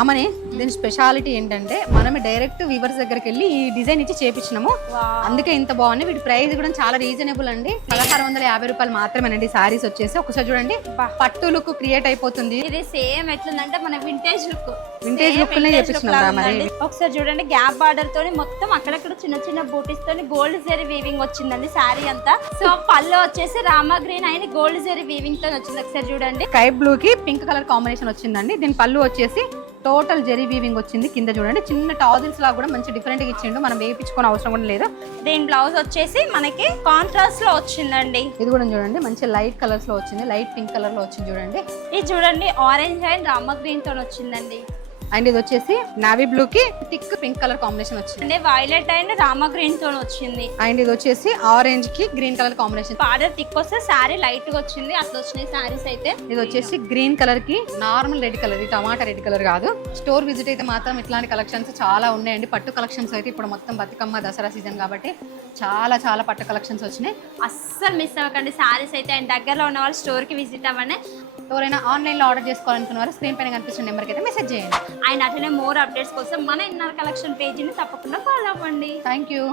ఆమెనే దీని స్పెషాలిటీ ఏంటంటే మనమే డైరెక్ట్ వీవర్స్ దగ్గరికి వెళ్ళి ఈ డిజైన్ ఇచ్చి చేపించినాము. అందుకే ఇంత బాగుంది. వీటి ప్రైస్ కూడా చాలా రీజనబుల్ అండి. 1650 రూపాయలు మాత్రమేనండి. సారీస్ వచ్చేసి ఒకసారి చూడండి, పట్టు లుక్ క్రియేట్ అయిపోతుంది. ఇది సేమ్ ఎట్లుందంటే మన వింటేజ్ లుక్ చేపించినాం మరి. ఒకసారి చూడండి, గ్యాప్ బార్డర్ తోని మొత్తం అక్కడక్కడ చిన్న చిన్న బూటీస్ తోని గోల్డ్ జరీ వీవింగ్ వచ్చిందండి శారీ అంతా. సో పళ్ళు వచ్చేసి రామా గ్రీన్ అయిన గోల్డ్ జరీ వీవింగ్ తో వచ్చింది. ఒకసారి చూడండి, స్కై బ్లూ కి పింక్ కలర్ కాంబినేషన్ వచ్చిందండి. దీని పళ్ళు వచ్చేసి టోటల్ జెరీ వీవింగ్ వచ్చింది. కింద చూడండి చిన్న టాజిల్స్ లాగా కూడా మంచి డిఫరెంట్ గా ఇచ్చిండు. మనం వేయించుకోని అవసరం కూడా లేదు. దీని బ్లౌజ్ వచ్చేసి మనకి కాంట్రాస్ట్ లో వచ్చిందండి. ఇది కూడా చూడండి మంచి లైట్ కలర్స్ లో వచ్చింది. లైట్ పింక్ కలర్ లో వచ్చింది చూడండి. ఇది చూడండి ఆరెంజ్ అండ్ రామా గ్రీన్ తో వచ్చిందండి. అండ్ ఇది వచ్చేసి నావీ బ్లూ కి థిక్ పింక్ కలర్ కాంబినేషన్ వచ్చింది. అంటే వైలెట్ అండ్ రామా గ్రీన్ తో వచ్చింది. అండ్ ఇది వచ్చేసి ఆరెంజ్ కి green colour combination. Border thick వస్తే శారీ లైట్ గా వచ్చింది. అట్లా వచ్చినాయి శారీస్ అయితే. ఇది వచ్చేసి గ్రీన్ కలర్ కి నార్మల్ రెడ్ కలర్, ఇది టమాటా రెడ్ కలర్ కాదు. స్టోర్ విజిట్ అయితే మాత్రం ఇట్లాంటి కలెక్షన్స్ చాలా ఉన్నాయండి. పట్టు కలెక్షన్స్ అయితే ఇప్పుడు మొత్తం బతుకమ్మ దసరా సీజన్ కాబట్టి చాలా చాలా పట్టు కలెక్షన్స్ వచ్చినాయి. అస్సలు మిస్ అవ్వకండి శారీస్ అయితే. అండ్ దగ్గరలో ఉన్న వాళ్ళు స్టోర్ కి విజిట్ అవ్వండి. ఎవరైనా ఆన్లైన్ లో ఆర్డర్ చేసుకోవాలనుకున్న వారు స్క్రీన్ పైన కనిపిస్తున్న నెంబర్కి అయితే మెసేజ్ చేయండి. అండ్ అట్లనే మోర్ అప్డేట్స్ కోసం మన ఇన్నర్ కలెక్షన్ పేజీని తప్పకుండా ఫాలో అవ్వండి. Thank you.